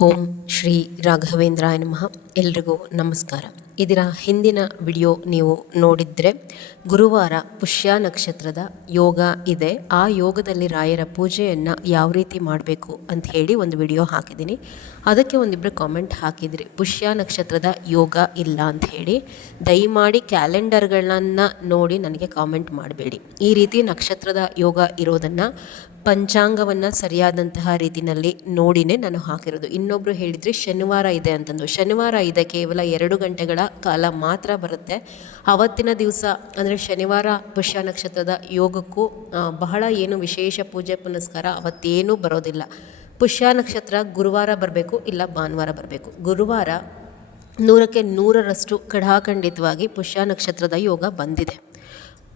ಓಂ ಶ್ರೀ ರಾಘವೇಂದ್ರಾಯ ನಮಃ. ಎಲ್ರಿಗೂ ನಮಸ್ಕಾರ. ಇದರ ಹಿಂದಿನ ವಿಡಿಯೋ ನೀವು ನೋಡಿದರೆ ಗುರುವಾರ ಪುಷ್ಯ ನಕ್ಷತ್ರದ ಯೋಗ ಇದೆ. ಆ ಯೋಗದಲ್ಲಿ ರಾಯರ ಪೂಜೆಯನ್ನು ಯಾವ ರೀತಿ ಮಾಡಬೇಕು ಅಂತ ಹೇಳಿ ಒಂದು ವಿಡಿಯೋ ಹಾಕಿದ್ದೀನಿ. ಅದಕ್ಕೆ ಒಂದಿಬ್ಬರು ಕಾಮೆಂಟ್ ಹಾಕಿದ್ರಿ. ಪುಷ್ಯ ನಕ್ಷತ್ರದ ಯೋಗ ಇಲ್ಲ ಅಂತ ಹೇಳಿ ದಯಮಾಡಿ ಕ್ಯಾಲೆಂಡರ್ಗಳನ್ನು ನೋಡಿ ನನಗೆ ಕಾಮೆಂಟ್ ಮಾಡಬೇಡಿ. ಈ ರೀತಿ ನಕ್ಷತ್ರದ ಯೋಗ ಇರೋದನ್ನು ಪಂಚಾಂಗವನ್ನು ಸರಿಯಾದಂತಹ ರೀತಿಯಲ್ಲಿ ನೋಡಿನೇ ನಾನು ಹಾಕಿರೋದು. ಇನ್ನೊಬ್ಬರು ಹೇಳಿದರೆ ಶನಿವಾರ ಇದೆ ಅಂತಂದು ಶನಿವಾರ ಇದೆ, ಕೇವಲ ಎರಡು ಗಂಟೆಗಳ ಕಾಲ ಮಾತ್ರ ಬರುತ್ತೆ. ಅವತ್ತಿನ ದಿವಸ, ಅಂದರೆ ಶನಿವಾರ ಪುಷ್ಯ ನಕ್ಷತ್ರದ ಯೋಗಕ್ಕೂ ಬಹಳ ಏನು ವಿಶೇಷ ಪೂಜೆ ಪುನಸ್ಕಾರ ಅವತ್ತೇನೂ ಬರೋದಿಲ್ಲ. ಪುಷ್ಯ ನಕ್ಷತ್ರ ಗುರುವಾರ ಬರಬೇಕು, ಇಲ್ಲ ಭಾನುವಾರ ಬರಬೇಕು. ಗುರುವಾರ ನೂರಕ್ಕೆ ನೂರರಷ್ಟು ಕಡಾಖಂಡಿತವಾಗಿ ಪುಷ್ಯ ನಕ್ಷತ್ರದ ಯೋಗ ಬಂದಿದೆ.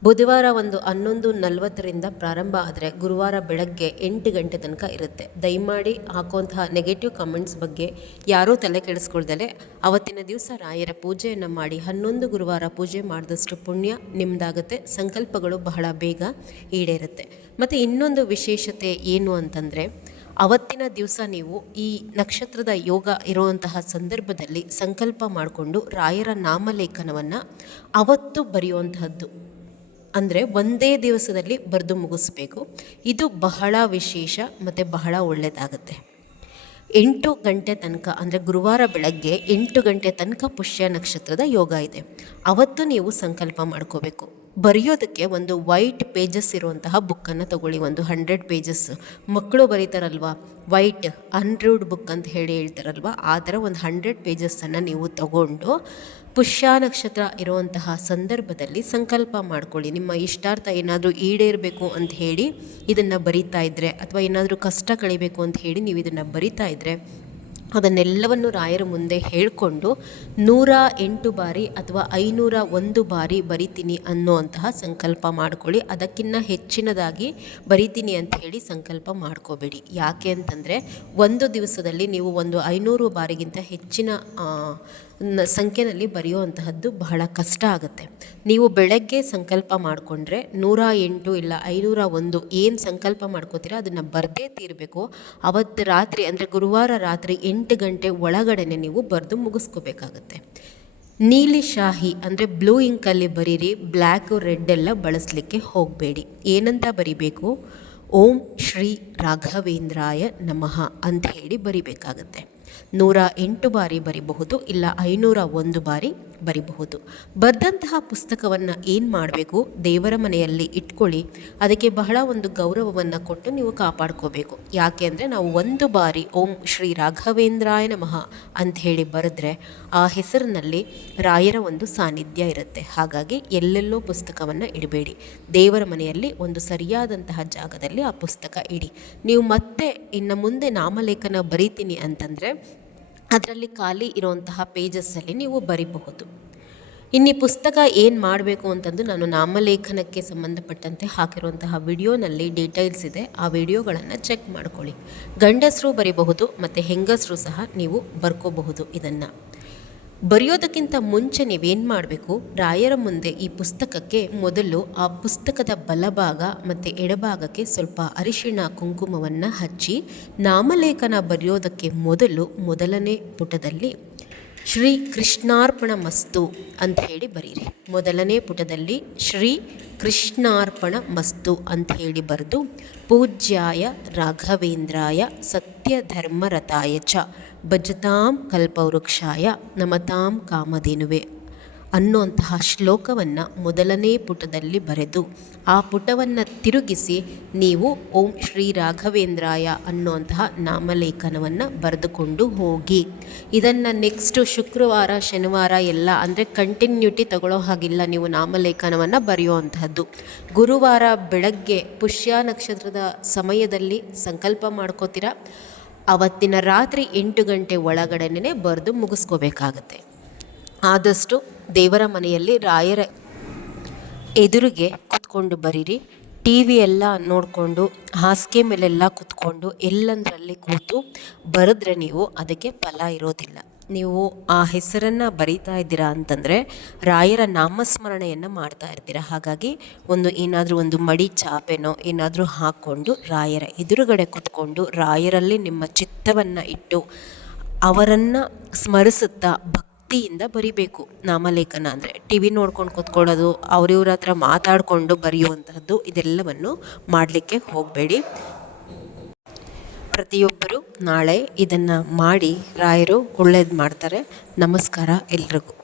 ಬುಧವಾರ ಒಂದು ಹನ್ನೊಂದು ನಲವತ್ತರಿಂದ ಪ್ರಾರಂಭ ಆದರೆ ಗುರುವಾರ ಬೆಳಗ್ಗೆ ಎಂಟು ಗಂಟೆ ತನಕ ಇರುತ್ತೆ. ದಯಮಾಡಿ ಹಾಕುವಂತಹ ನೆಗೆಟಿವ್ ಕಮೆಂಟ್ಸ್ ಬಗ್ಗೆ ಯಾರೂ ತಲೆ ಕೆಡಿಸ್ಕೊಳ್ದಲೆ. ಅವತ್ತಿನ ದಿವಸ ರಾಯರ ಪೂಜೆಯನ್ನು ಮಾಡಿ ಹನ್ನೊಂದು ಗುರುವಾರ ಪೂಜೆ ಮಾಡಿದಷ್ಟು ಪುಣ್ಯ ನಿಮ್ಮದಾಗುತ್ತೆ ಸಂಕಲ್ಪಗಳು ಬಹಳ ಬೇಗ ಈಡೇರುತ್ತೆ. ಮತ್ತು ಇನ್ನೊಂದು ವಿಶೇಷತೆ ಏನು ಅಂತಂದರೆ, ಅವತ್ತಿನ ದಿವಸ ನೀವು ಈ ನಕ್ಷತ್ರದ ಯೋಗ ಇರುವಂತಹ ಸಂದರ್ಭದಲ್ಲಿ ಸಂಕಲ್ಪ ಮಾಡಿಕೊಂಡು ರಾಯರ ನಾಮಲೇಖನವನ್ನು ಅವತ್ತು ಬರೆಯುವಂತಹದ್ದು. ಅಂದರೆ ಒಂದೇ ದಿವಸದಲ್ಲಿ ಬರೆದು ಮುಗಿಸ್ಬೇಕು. ಇದು ಬಹಳ ವಿಶೇಷ ಮತ್ತು ಬಹಳ ಒಳ್ಳೆಯದಾಗುತ್ತೆ ಎಂಟು ಗಂಟೆ ತನಕ ಅಂದರೆ ಗುರುವಾರ ಬೆಳಗ್ಗೆ ಎಂಟು ಗಂಟೆ ತನಕ ಪುಷ್ಯ ನಕ್ಷತ್ರದ ಯೋಗ ಇದೆ. ಅವತ್ತು ನೀವು ಸಂಕಲ್ಪ ಮಾಡ್ಕೋಬೇಕು. ಬರೆಯೋದಕ್ಕೆ ಒಂದು ವೈಟ್ ಪೇಜಸ್ ಇರುವಂತಹ ಬುಕ್ಕನ್ನು ತಗೊಳ್ಳಿ, ಒಂದು ಹಂಡ್ರೆಡ್ ಪೇಜಸ್ ಮಕ್ಕಳು ಬರೀತಾರಲ್ವ? ವೈಟ್ ಅನ್ರೂಡ್ ಬುಕ್ ಅಂತ ಹೇಳಿ ಹೇಳ್ತಾರಲ್ವ? ಆ ಥರ ಒಂದು ಹಂಡ್ರೆಡ್ ಪೇಜಸ್ಸನ್ನು ನೀವು ತಗೊಂಡು ಪುಷ್ಯ ನಕ್ಷತ್ರ ಇರುವಂತಹ ಸಂದರ್ಭದಲ್ಲಿ ಸಂಕಲ್ಪ ಮಾಡ್ಕೊಳ್ಳಿ. ನಿಮ್ಮ ಇಷ್ಟಾರ್ಥ ಏನಾದರೂ ಈಡೇರಬೇಕು ಅಂತ ಹೇಳಿ ಇದನ್ನು ಬರಿತಾ ಇದ್ದರೆ ಅಥವಾ ಏನಾದರೂ ಕಷ್ಟ ಕಳಿಬೇಕು ಅಂತ ಹೇಳಿ ನೀವು ಇದನ್ನು ಬರಿತಾ ಇದ್ದರೆ ಅದನ್ನೆಲ್ಲವನ್ನು ರಾಯರ ಮುಂದೆ ಹೇಳಿಕೊಂಡು ನೂರ ಎಂಟು ಬಾರಿ ಅಥವಾ ಐನೂರ ಒಂದು ಬಾರಿ ಬರಿತೀನಿ ಅನ್ನೋವಂತಹ ಸಂಕಲ್ಪ ಮಾಡ್ಕೊಳ್ಳಿ. ಅದಕ್ಕಿಂತ ಹೆಚ್ಚಿನದಾಗಿ ಬರಿತೀನಿ ಅಂತ ಹೇಳಿ ಸಂಕಲ್ಪ ಮಾಡ್ಕೋಬೇಡಿ. ಯಾಕೆ ಅಂತಂದರೆ ಒಂದು ದಿವಸದಲ್ಲಿ ನೀವು ಒಂದು ಐನೂರು ಬಾರಿಗಿಂತ ಹೆಚ್ಚಿನ ಸಂಖ್ಯೆಯಲ್ಲಿ ಬರೆಯುವಂತಹದ್ದು ಬಹಳ ಕಷ್ಟ ಆಗುತ್ತೆ. ನೀವು ಬೆಳಗ್ಗೆ ಸಂಕಲ್ಪ ಮಾಡಿಕೊಂಡ್ರೆ ನೂರ ಎಂಟು ಇಲ್ಲ ಐನೂರ ಒಂದು ಏನು ಸಂಕಲ್ಪ ಮಾಡ್ಕೋತೀರ ಅದನ್ನು ಬರದೇ ತೀರಬೇಕು. ಅವತ್ತು ರಾತ್ರಿ ಅಂದರೆ ಗುರುವಾರ ರಾತ್ರಿ ಎಂಟು ಗಂಟೆ ಒಳಗಡೆನೆ ನೀವು ಬರೆದು ಮುಗಿಸ್ಕೋಬೇಕಾಗತ್ತೆ. ನೀಲಿ ಶಾಹಿ ಅಂದರೆ ಬ್ಲೂ ಇಂಕಲ್ಲಿ ಬರೀರಿ ಬ್ಲ್ಯಾಕು ರೆಡ್ ಎಲ್ಲ ಬಳಸಲಿಕ್ಕೆ ಹೋಗಬೇಡಿ. ಏನಂತ ಬರಿಬೇಕು? ಓಂ ಶ್ರೀ ರಾಘವೇಂದ್ರಾಯ ನಮಃ ಅಂತ ಹೇಳಿ ಬರಿಬೇಕಾಗತ್ತೆ. ನೂರ ಎಂಟು ಬಾರಿ ಬರಿಬಹುದು, ಇಲ್ಲ ಐನೂರ ಒಂದು ಬಾರಿ ಬರಿಬಹುದು. ಬರೆದಂತಹ ಪುಸ್ತಕವನ್ನು ಏನು ಮಾಡಬೇಕು? ದೇವರ ಮನೆಯಲ್ಲಿ ಇಟ್ಕೊಳ್ಳಿ, ಅದಕ್ಕೆ ಬಹಳ ಒಂದು ಗೌರವವನ್ನು ಕೊಟ್ಟು ನೀವು ಕಾಪಾಡ್ಕೋಬೇಕು. ಯಾಕೆ ಅಂದರೆ ನಾವು ಒಂದು ಬಾರಿ ಓಂ ಶ್ರೀ ರಾಘವೇಂದ್ರಾಯ ನಮಃ ಅಂತ ಹೇಳಿ ಬರೆದ್ರೆ ಆ ಹೆಸರಿನಲ್ಲಿ ರಾಯರ ಒಂದು ಸಾನ್ನಿಧ್ಯ ಇರುತ್ತೆ. ಹಾಗಾಗಿ ಎಲ್ಲೆಲ್ಲೋ ಪುಸ್ತಕವನ್ನು ಇಡಬೇಡಿ. ದೇವರ ಮನೆಯಲ್ಲಿ ಒಂದು ಸರಿಯಾದಂತಹ ಜಾಗದಲ್ಲಿ ಆ ಪುಸ್ತಕ ಇಡಿ. ನೀವು ಮತ್ತೆ ಇನ್ನು ಮುಂದೆ ನಾಮಲೇಖನ ಬರೀತೀನಿ ಅಂತಂದರೆ ಅದರಲ್ಲಿ ಖಾಲಿ ಇರುವಂತಹ ಪೇಜಸ್ಸಲ್ಲಿ ನೀವು ಬರಿಬಹುದು. ಇನ್ನಿ ಪುಸ್ತಕ ಏನು ಮಾಡಬೇಕು ಅಂತಂದು ನಾನು ನಾಮಲೇಖನಕ್ಕೆ ಸಂಬಂಧಪಟ್ಟಂತೆ ಹಾಕಿರುವಂತಹ ವಿಡಿಯೋನಲ್ಲಿ ಡೀಟೇಲ್ಸ್ ಇದೆ. ಆ ವಿಡಿಯೋಗಳನ್ನು ಚೆಕ್ ಮಾಡ್ಕೊಳ್ಳಿ. ಗಂಡಸರು ಬರಿಬಹುದು, ಮತ್ತು ಹೆಂಗಸರು ಸಹ ನೀವು ಬರ್ಕೋಬಹುದು ಇದನ್ನು. ಬರೆಯೋದಕ್ಕಿಂತ ಮುಂಚೆ ನೀವೇನು ಮಾಡಬೇಕು? ರಾಯರ ಮುಂದೆ ಈ ಪುಸ್ತಕಕ್ಕೆ ಮೊದಲು ಆ ಪುಸ್ತಕದ ಬಲಭಾಗ ಮತ್ತು ಎಡಭಾಗಕ್ಕೆ ಸ್ವಲ್ಪ ಅರಿಶಿಣ ಕುಂಕುಮವನ್ನು ಹಚ್ಚಿ ನಾಮಲೇಖನ ಬರೆಯೋದಕ್ಕೆ ಮೊದಲು ಮೊದಲನೇ ಪುಟದಲ್ಲಿ ಶ್ರೀ ಕೃಷ್ಣಾರ್ಪಣ ಮಸ್ತು ಅಂತ ಹೇಳಿ ಬರೀರಿ. ಮೊದಲನೇ ಪುಟದಲ್ಲಿ ಶ್ರೀ ಕೃಷ್ಣಾರ್ಪಣ ಮಸ್ತು ಅಂತ ಹೇಳಿ ಬರೆದು ಪೂಜ್ಯಾಯ ರಾಘವೇಂದ್ರಾಯ ಸತ್ಯಧರ್ಮರಥಾಯ ಚ ಭಜತಾಂ ಕಲ್ಪವೃಕ್ಷಾಯ ನಮತಾಂ ಕಾಮಧೇನುವೆ ಅನ್ನುವಂತಹ ಶ್ಲೋಕವನ್ನು ಮೊದಲನೇ ಪುಟದಲ್ಲಿ ಬರೆದು ಆ ಪುಟವನ್ನು ತಿರುಗಿಸಿ ನೀವು ಓಂ ಶ್ರೀ ರಾಘವೇಂದ್ರಾಯ ಅನ್ನುವಂತಹ ನಾಮಲೇಖನವನ್ನು ಬರೆದುಕೊಂಡು ಹೋಗಿ. ಇದನ್ನು ನೆಕ್ಸ್ಟು ಶುಕ್ರವಾರ, ಶನಿವಾರ ಎಲ್ಲ ಅಂದರೆ ಕಂಟಿನ್ಯೂಟಿ ತಗೊಳ್ಳೋ ಹಾಗಿಲ್ಲ ನೀವು ನಾಮಲೇಖನವನ್ನು ಬರೆಯುವಂತಹದ್ದು. ಗುರುವಾರ ಬೆಳಗ್ಗೆ ಪುಷ್ಯ ನಕ್ಷತ್ರದ ಸಮಯದಲ್ಲಿ ಸಂಕಲ್ಪ ಮಾಡ್ಕೋತೀರಾ? ಅವತ್ತಿನ ರಾತ್ರಿ ಎಂಟು ಗಂಟೆ ಒಳಗಡೆನೇ ಬರೆದು ಮುಗಿಸ್ಕೋಬೇಕಾಗತ್ತೆ. ಆದಷ್ಟು ದೇವರ ಮನೆಯಲ್ಲಿ ರಾಯರ ಎದುರಿಗೆ ಕುತ್ಕೊಂಡು ಬರೀರಿ. ಟಿ ವಿ ಎಲ್ಲ ನೋಡಿಕೊಂಡು, ಹಾಸಿಗೆ ಮೇಲೆಲ್ಲ ಕುತ್ಕೊಂಡು ಎಲ್ಲಂದರಲ್ಲಿ ಕೂತು ಬರೆದ್ರೆ ನೀವು ಅದಕ್ಕೆ ಫಲ ಇರೋದಿಲ್ಲ. ನೀವು ಆ ಹೆಸರನ್ನು ಬರೀತಾ ಇದ್ದೀರಾ ಅಂತಂದರೆ ರಾಯರ ನಾಮಸ್ಮರಣೆಯನ್ನು ಮಾಡ್ತಾ ಇರ್ತೀರ. ಹಾಗಾಗಿ ಒಂದು ಏನಾದರೂ ಒಂದು ಮಡಿ ಚಾಪೆನೋ ಏನಾದರೂ ಹಾಕ್ಕೊಂಡು ರಾಯರ ಎದುರುಗಡೆ ಕೂತ್ಕೊಂಡು ರಾಯರಲ್ಲಿ ನಿಮ್ಮ ಚಿತ್ತವನ್ನು ಇಟ್ಟು ಅವರನ್ನು ಸ್ಮರಿಸುತ್ತಾ ಭಕ್ತಿಯಿಂದ ಬರಿಬೇಕು. ನಾಮಲೇಖನ ಅಂದರೆ ಟಿ ವಿ ನೋಡ್ಕೊಂಡು ಕೂತ್ಕೊಳ್ಳೋದು ಅವ್ರಿವ್ರ ಹತ್ರ ಮಾತಾಡಿಕೊಂಡು ಬರೆಯುವಂತಹದ್ದು ಇದೆಲ್ಲವನ್ನು ಮಾಡಲಿಕ್ಕೆ ಹೋಗಬೇಡಿ. ಪ್ರತಿಯೊಬ್ಬರು ನಾಳೆ ಇದನ್ನು ಮಾಡಿ ರಾಯರು ಒಳ್ಳೇದು ಮಾಡ್ತಾರೆ. ನಮಸ್ಕಾರ ಎಲ್ರಿಗೂ.